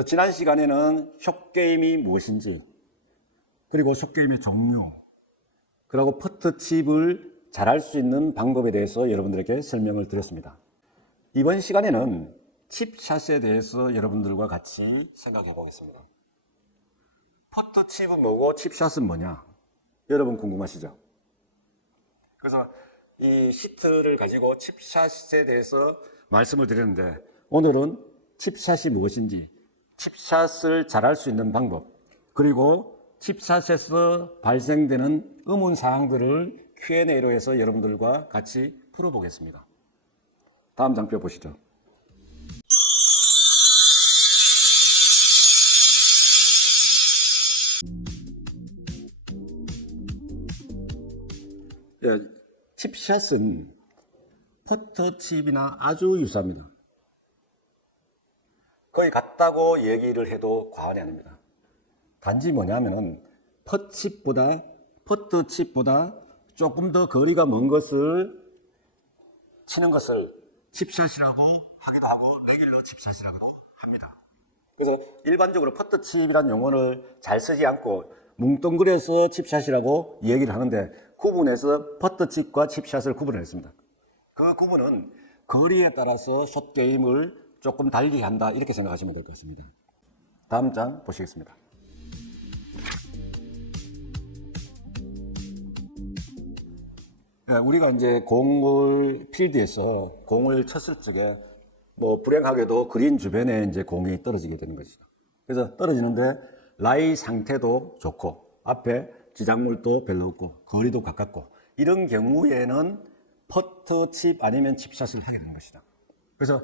그래서 지난 시간에는 숏게임이 무엇인지, 그리고 숏게임의 종류, 그리고 퍼트칩을 잘할 수 있는 방법에 대해서 여러분들에게 설명을 드렸습니다. 이번 시간에는 칩샷에 대해서 여러분들과 같이 생각해 보겠습니다. 퍼트칩은 뭐고 칩샷은 뭐냐? 여러분 궁금하시죠? 그래서 이 시트를 가지고 칩샷에 대해서 말씀을 드렸는데, 오늘은 칩샷이 무엇인지, 칩샷을 잘할 수 있는 방법, 그리고 칩샷에서 발생되는 의문사항들을 Q&A로 해서 여러분들과 같이 풀어보겠습니다. 다음 장표 보시죠. 칩샷은 퍼터칩이나 아주 유사합니다. 거의 같다고 얘기를 해도 과언이 아닙니다. 단지 뭐냐면은 퍼터칩보다 조금 더 거리가 먼 것을 치는 것을 칩샷이라고 하기도 하고 레귤러 칩샷이라고도 합니다. 그래서 일반적으로 퍼터칩이라는 용어를 잘 쓰지 않고 뭉뚱그려서 칩샷이라고 얘기를 하는데, 구분해서 퍼터칩과 칩샷을 구분했습니다. 그 구분은 거리에 따라서 숏게임을 조금 달리 한다, 이렇게 생각하시면 될 것 같습니다. 다음 장 보시겠습니다. 우리가 이제 필드에서 공을 쳤을 적에 불행하게도 그린 주변에 이제 공이 떨어지게 되는 것이죠. 그래서 떨어지는데 라이 상태도 좋고 앞에 지작물도 별로 없고 거리도 가깝고, 이런 경우에는 퍼터칩 아니면 칩샷을 하게 되는 것이다. 그래서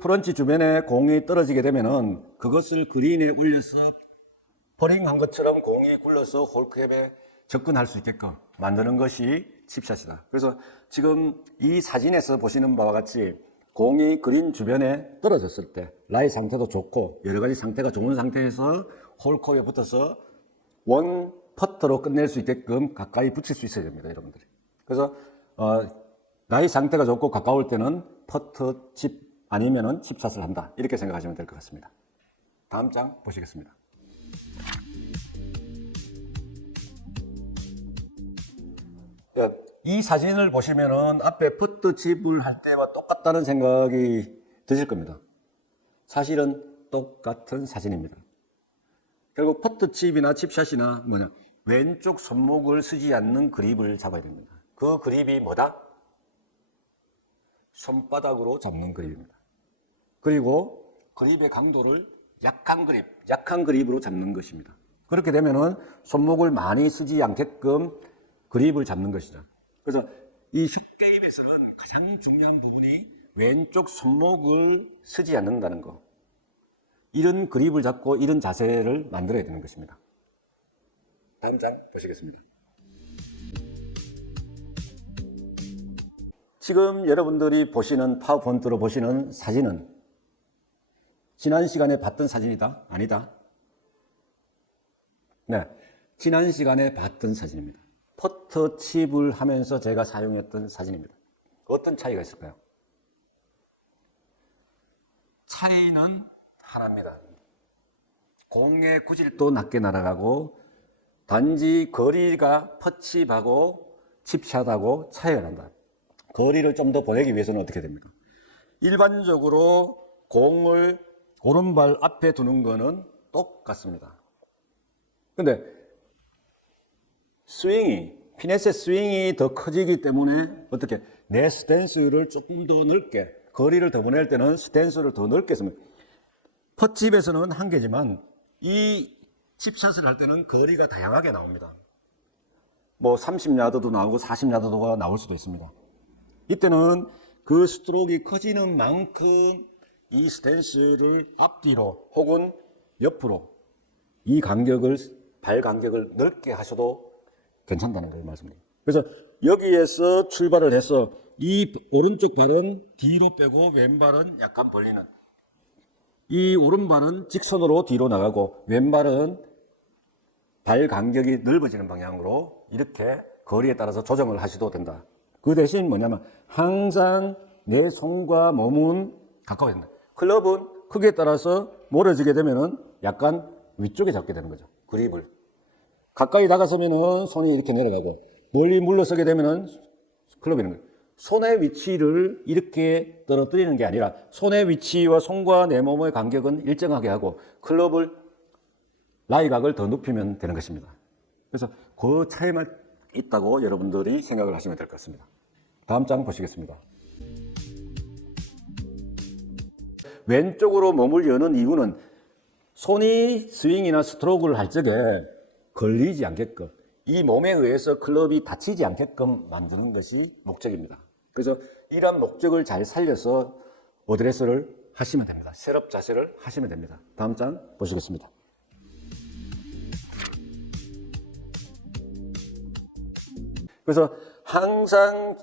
프런치 주변에 공이 떨어지게 되면은 그것을 그린에 올려서 퍼링한 것처럼 공이 굴러서 홀크랩에 접근할 수 있게끔 만드는 것이 칩샷이다. 그래서 지금 이 사진에서 보시는 바와 같이 공이 그린 주변에 떨어졌을 때 라이 상태도 좋고 여러 가지 상태가 좋은 상태에서 홀컵에 붙어서 원 퍼터로 끝낼 수 있게끔 가까이 붙일 수 있어야 됩니다, 여러분들이. 그래서 라이 상태가 좋고 가까울 때는 퍼터 칩 아니면은 칩샷을 한다, 이렇게 생각하시면 될 것 같습니다. 다음 장 보시겠습니다. 이 사진을 보시면은 앞에 퍼터칩을 할 때와 똑같다는 생각이 드실 겁니다. 사실은 똑같은 사진입니다. 결국 퍼터칩이나 칩샷이나 왼쪽 손목을 쓰지 않는 그립을 잡아야 됩니다. 그 그립이 뭐다? 손바닥으로 잡는 그립입니다. 그리고 그립의 강도를 약한 그립으로 잡는 것입니다. 그렇게 되면은 손목을 많이 쓰지 않게끔 그립을 잡는 것이죠. 그래서 이 숏게임에서는 가장 중요한 부분이 왼쪽 손목을 쓰지 않는다는 거. 이런 그립을 잡고 이런 자세를 만들어야 되는 것입니다. 다음 장 보시겠습니다. 지금 여러분들이 보시는 파워포인트로 보시는 사진은 지난 시간에 봤던 사진이다? 아니다? 네, 지난 시간에 봤던 사진입니다. 퍼터칩을 하면서 제가 사용했던 사진입니다. 어떤 차이가 있을까요? 차이는 하나입니다. 공의 구질도 낮게 날아가고 단지 거리가 퍼칩하고 칩샷하고 차이가 난다. 거리를 좀 더 보내기 위해서는 어떻게 됩니까? 일반적으로 공을 오른발 앞에 두는 거는 똑같습니다. 근데 피넷의 스윙이 더 커지기 때문에 어떻게 내 스탠스를 조금 더 넓게, 거리를 더 보낼 때는 스탠스를 더 넓게 쓰면, 퍼칩에서는 한계지만 이 칩샷을 할 때는 거리가 다양하게 나옵니다. 30야드도 나오고 40야드도가 나올 수도 있습니다. 이때는 그 스트로크가 커지는 만큼 이 스탠스를 앞뒤로 혹은 옆으로 이 발 간격을 넓게 하셔도 괜찮다는 걸 말씀드립니다. 그래서 여기에서 출발을 해서 이 오른쪽 발은 뒤로 빼고 왼발은 약간 벌리는, 이 오른발은 직선으로 뒤로 나가고 왼발은 발 간격이 넓어지는 방향으로 이렇게 거리에 따라서 조정을 하셔도 된다. 그 대신 뭐냐면 항상 내 손과 몸은 가까워야 된다. 클럽은 크기에 따라서 멀어지게 되면은 약간 위쪽에 잡게 되는 거죠. 그립을. 가까이 다가서면은 손이 이렇게 내려가고, 멀리 물러서게 되면은 클럽이 있는 거예요. 손의 위치를 이렇게 떨어뜨리는 게 아니라 손의 위치와 손과 내 몸의 간격은 일정하게 하고 클럽을 라이각을 더 높이면 되는 것입니다. 그래서 그 차이만 있다고 여러분들이 생각을 하시면 될 것 같습니다. 다음 장 보시겠습니다. 왼쪽으로 몸을 여는 이유는 손이 스윙이나 스트로크를 할 적에 걸리지 않게끔, 이 몸에 의해서 클럽이 다치지 않게끔 만드는 것이 목적입니다. 그래서 이러한 목적을 잘 살려서 어드레스를 하시면 됩니다. 셋업 자세를 하시면 됩니다. 다음 장 보시겠습니다. 그래서 항상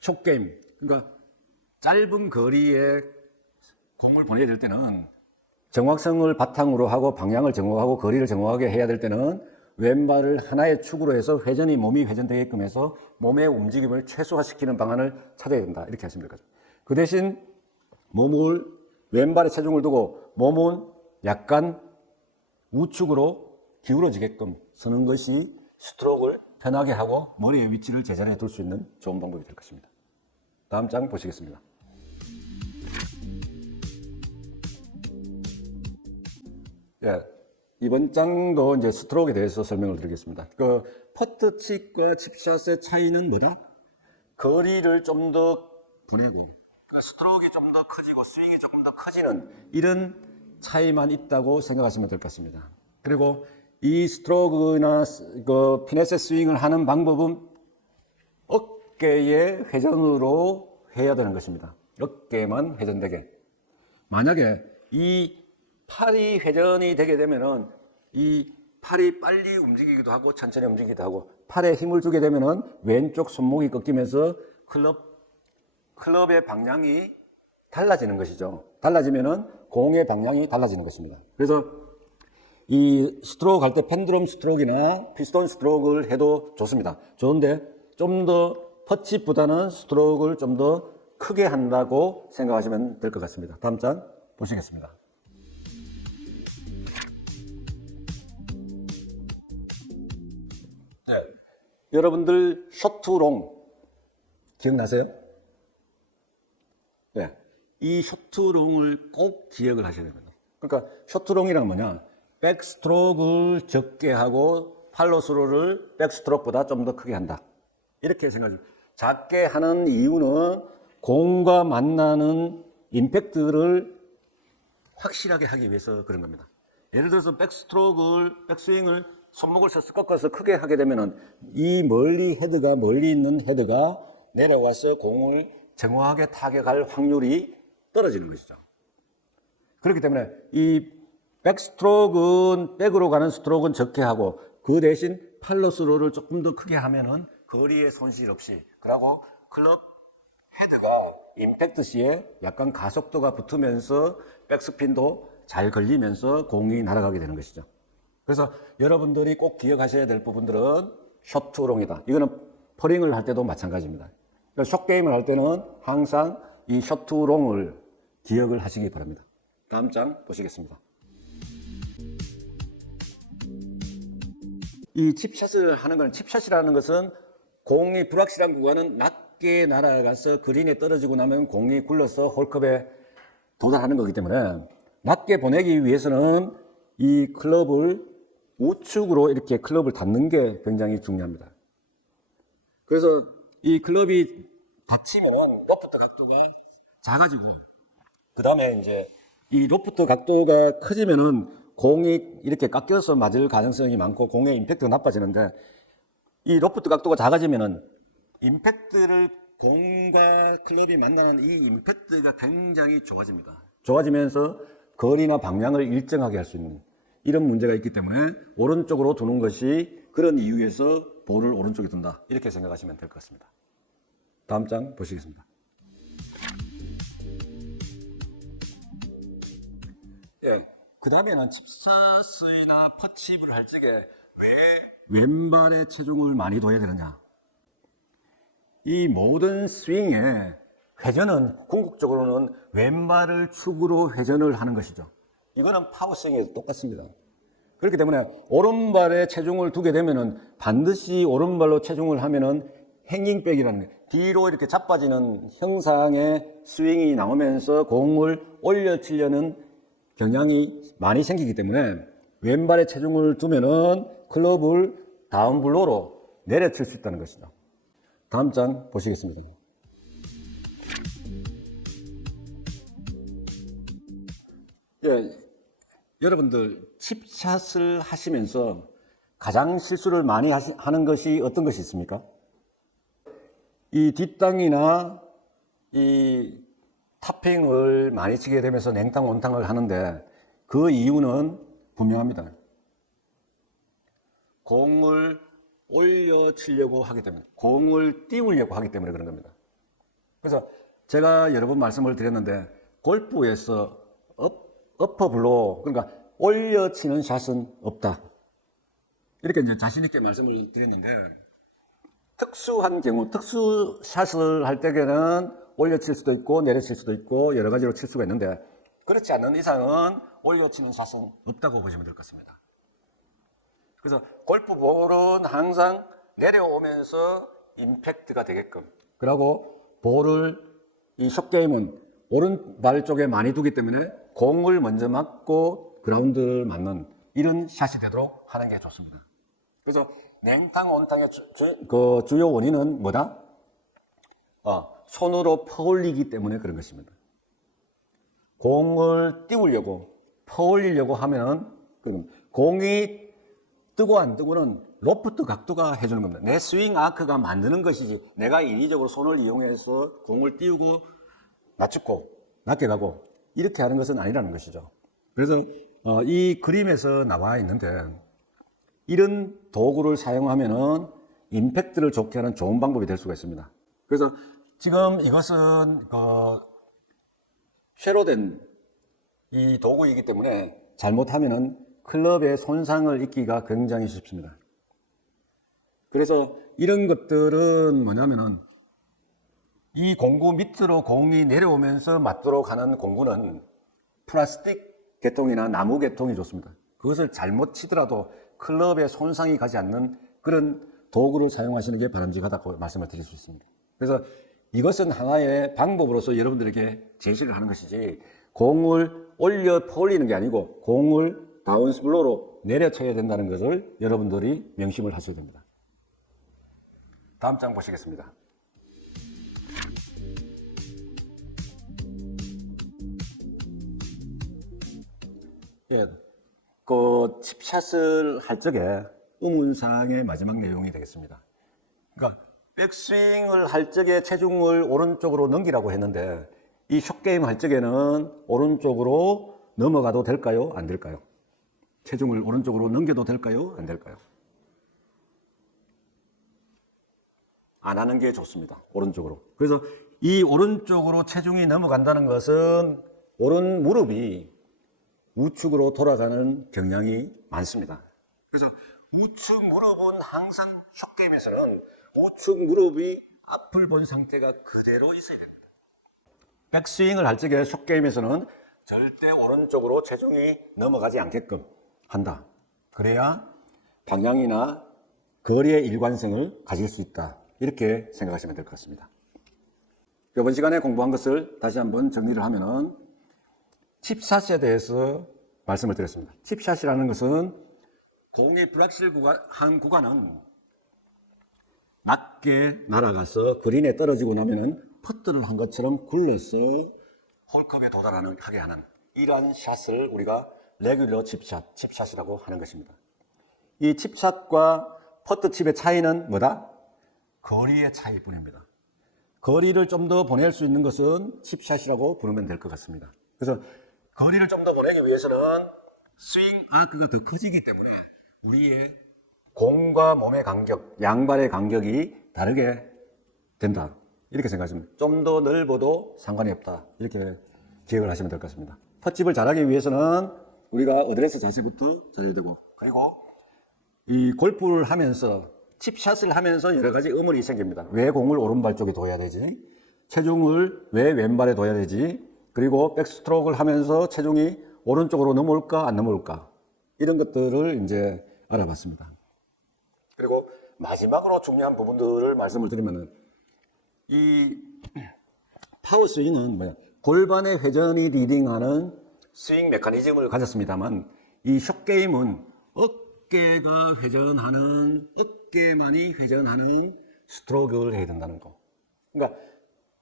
숏게임, 그러니까 짧은 거리에 공을 보내야 될 때는 정확성을 바탕으로 하고 방향을 정확하고 거리를 정확하게 해야 될 때는 왼발을 하나의 축으로 해서 회전이 몸이 회전되게끔 해서 몸의 움직임을 최소화시키는 방안을 찾아야 된다. 이렇게 하시면 될 것 같습니다. 그 대신 몸을 왼발에 체중을 두고 몸은 약간 우측으로 기울어지게끔 서는 것이 스트로크를 편하게 하고 머리의 위치를 제자리에 둘 수 있는 좋은 방법이 될 것입니다. 다음 장 보시겠습니다. 예, 이번 장도 이제 스트로크에 대해서 설명을 드리겠습니다. 그 퍼트 칩과 칩샷의 차이는 뭐다? 거리를 좀 더 보내고 스트로크가 좀 더 커지고 스윙이 조금 더 커지는 이런 차이만 있다고 생각하시면 될 것 같습니다. 그리고 이 스트로크나 그 피네스 스윙을 하는 방법은 어깨의 회전으로 해야 되는 것입니다. 어깨만 회전되게. 만약에 이 팔이 회전이 되게 되면은 이 팔이 빨리 움직이기도 하고 천천히 움직이기도 하고 팔에 힘을 주게 되면은 왼쪽 손목이 꺾이면서 클럽의 방향이 달라지는 것이죠. 달라지면은 공의 방향이 달라지는 것입니다. 그래서 이 스트로크 할 때 펜드럼 스트로크나 피스톤 스트로크를 해도 좋습니다. 좋은데 좀 더 퍼치보다는 스트로크를 좀 더 크게 한다고 생각하시면 될 것 같습니다. 다음 장 보시겠습니다. 네. 여러분들 숏투롱 기억나세요? 네. 이 숏투롱을 꼭 기억을 하셔야 됩니다. 그러니까 숏투롱이란 뭐냐? 백스트로크를 적게 하고 팔로스로를 백스트로크보다 좀 더 크게 한다. 이렇게 생각하죠. 작게 하는 이유는 공과 만나는 임팩트를 확실하게 하기 위해서 그런 겁니다. 예를 들어서 백스윙을 손목을 써서 꺾어서 크게 하게 되면은 이 멀리 있는 헤드가 내려와서 공을 정확하게 타격할 확률이 떨어지는 것이죠. 그렇기 때문에 이 백으로 가는 스트로크는 적게 하고 그 대신 팔로스로를 조금 더 크게 하면은 거리의 손실 없이, 그리고 클럽 헤드가 임팩트 시에 약간 가속도가 붙으면서 백스핀도 잘 걸리면서 공이 날아가게 되는 것이죠. 그래서 여러분들이 꼭 기억하셔야 될 부분들은 숏투롱이다. 이거는 퍼링을 할 때도 마찬가지입니다. 숏게임을 할 때는 항상 이 숏투롱을 기억을 하시기 바랍니다. 다음 장 보시겠습니다. 이 칩샷을 하는 건, 칩샷이라는 것은 공이 불확실한 구간은 낮게 날아가서 그린에 떨어지고 나면 공이 굴러서 홀컵에 도달하는 거기 때문에 낮게 보내기 위해서는 이 클럽을 우측으로 이렇게 클럽을 닫는 게 굉장히 중요합니다. 그래서 이 클럽이 닫히면은 로프트 각도가 작아지고, 그 다음에 이제 이 로프트 각도가 커지면은 공이 이렇게 깎여서 맞을 가능성이 많고 공의 임팩트가 나빠지는데, 이 로프트 각도가 작아지면은 임팩트를 공과 클럽이 만나는 이 임팩트가 굉장히 좋아집니다. 좋아지면서 거리나 방향을 일정하게 할 수 있는 이런 문제가 있기 때문에 오른쪽으로 두는 것이 그런 이유에서 볼을 오른쪽에 둔다. 이렇게 생각하시면 될 것 같습니다. 다음 장 보시겠습니다. 예, 그 다음에는 칩샷이나 퍼칩을 할 적에 왜 왼발에 체중을 많이 둬야 되느냐. 이 모든 스윙에 회전은 궁극적으로는 왼발을 축으로 회전을 하는 것이죠. 이거는 파워스윙에도 똑같습니다. 그렇기 때문에 오른발에 체중을 두게 되면은 반드시 오른발로 체중을 하면은 행잉백이라는 뒤로 이렇게 자빠지는 형상의 스윙이 나오면서 공을 올려치려는 경향이 많이 생기기 때문에 왼발에 체중을 두면은 클럽을 다운블로로 내려칠 수 있다는 것이죠. 다음 장 보시겠습니다. 예, 여러분들 칩샷을 하시면서 가장 실수를 많이 하는 것이 어떤 것이 있습니까? 이 뒷땅이나 이 탑핑을 많이 치게 되면서 냉탕 온탕을 하는데 그 이유는 분명합니다. 공을 올려치려고 하기 때문에, 공을 띄우려고 하기 때문에 그런 겁니다. 그래서 제가 여러 번 말씀을 드렸는데 골프에서 어퍼블로, 그러니까 올려치는 샷은 없다. 이렇게 이제 자신있게 말씀을 드렸는데, 특수한 경우, 특수 샷을 할 때에는 올려칠 수도 있고, 내려칠 수도 있고, 여러 가지로 칠 수가 있는데, 그렇지 않는 이상은 올려치는 샷은 없다고 보시면 될 것 같습니다. 그래서 골프볼은 항상 내려오면서 임팩트가 되게끔, 그리고 볼을, 이 숏게임은 오른발 쪽에 많이 두기 때문에 공을 먼저 맞고 그라운드를 맞는 이런 샷이 되도록 하는 게 좋습니다. 그래서 냉탕, 온탕의 주요 원인은 뭐다? 손으로 퍼올리기 때문에 그런 것입니다. 공을 띄우려고, 퍼올리려고 하면은, 공이 뜨고 안 뜨고는 로프트 각도가 해주는 겁니다. 내 스윙 아크가 만드는 것이지, 내가 인위적으로 손을 이용해서 공을 띄우고 낮추고, 낮게 가고, 이렇게 하는 것은 아니라는 것이죠. 그래서, 이 그림에서 나와 있는데, 이런 도구를 사용하면은 임팩트를 좋게 하는 좋은 방법이 될 수가 있습니다. 그래서 지금 이것은 쉐로된 이 도구이기 때문에 잘못하면은 클럽에 손상을 입기가 굉장히 쉽습니다. 그래서 이런 것들은 뭐냐면은 이 공구 밑으로 공이 내려오면서 맞도록 하는 공구는 플라스틱 계통이나 나무 계통이 좋습니다. 그것을 잘못 치더라도 클럽에 손상이 가지 않는 그런 도구를 사용하시는 게 바람직하다고 말씀을 드릴 수 있습니다. 그래서 이것은 하나의 방법으로서 여러분들에게 제시를 하는 것이지, 공을 올려 퍼올리는 게 아니고 공을 다운스블로로 내려쳐야 된다는 것을 여러분들이 명심을 하셔야 됩니다. 다음 장 보시겠습니다. 예, 칩샷을 할 적에 의문사항의 마지막 내용이 되겠습니다. 그러니까 백스윙을 할 적에 체중을 오른쪽으로 넘기라고 했는데, 이 숏게임 할 적에는 오른쪽으로 넘어가도 될까요? 안 될까요? 체중을 오른쪽으로 넘겨도 될까요? 안 될까요? 안 하는 게 좋습니다. 오른쪽으로. 그래서 이 오른쪽으로 체중이 넘어간다는 것은 오른 무릎이 우측으로 돌아가는 경향이 많습니다. 그래서 우측 무릎은 항상 숏게임에서는 우측 무릎이 앞을 본 상태가 그대로 있어야 됩니다. 백스윙을 할 적에 숏게임에서는 절대 오른쪽으로 체중이 넘어가지 않게끔 한다. 그래야 방향이나 거리의 일관성을 가질 수 있다. 이렇게 생각하시면 될 것 같습니다. 이번 시간에 공부한 것을 다시 한번 정리를 하면은 칩샷에 대해서 말씀을 드렸습니다. 칩샷이라는 것은 공이 불확실한 구간은 낮게 날아가서 그린에 떨어지고 나면은 퍼트를 한 것처럼 굴러서 홀컵에 도달하게 하는 이러한 샷을 우리가 레귤러 칩샷이라고 하는 것입니다. 이 칩샷과 퍼트 칩의 차이는 뭐다? 거리의 차이뿐입니다. 거리를 좀 더 보낼 수 있는 것은 칩샷이라고 부르면 될 것 같습니다. 그래서 거리를 좀 더 보내기 위해서는 스윙 아크가 더 커지기 때문에 우리의 공과 몸의 간격, 양발의 간격이 다르게 된다. 이렇게 생각하시면 좀 더 넓어도 상관이 없다. 이렇게 기억을 하시면 될 것 같습니다. 퍼집을 잘하기 위해서는 우리가 어드레스 자세부터 잘해야 되고, 그리고 이 골프를 하면서 칩샷을 하면서 여러 가지 의문이 생깁니다. 왜 공을 오른발 쪽에 둬야 되지? 체중을 왜 왼발에 둬야 되지? 그리고 백스트로크를 하면서 체중이 오른쪽으로 넘어올까 안 넘어올까? 이런 것들을 이제 알아봤습니다. 그리고 마지막으로 중요한 부분들을 말씀을 드리면은 이 파워 스윙은 뭐야? 골반의 회전이 리딩하는 스윙 메커니즘을 가졌습니다만 이 숏게임은 어깨가 회전하는, 어깨만이 회전하는 스트로크를 해야 된다는 거. 그러니까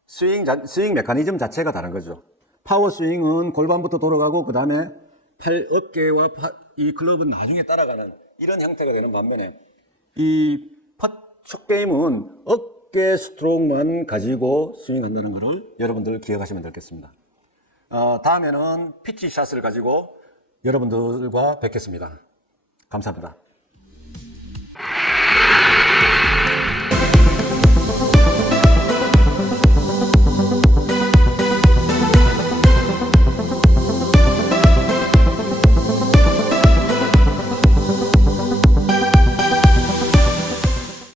스윙 메커니즘 자체가 다른 거죠. 파워 스윙은 골반부터 돌아가고 그 다음에 팔, 어깨와 이 클럽은 나중에 따라가는 이런 형태가 되는 반면에 이 숏게임은 어깨 스트로크만 가지고 스윙한다는 것을 여러분들 기억하시면 되겠습니다. 다음에는 피치 샷을 가지고 여러분들과 뵙겠습니다. 감사합니다.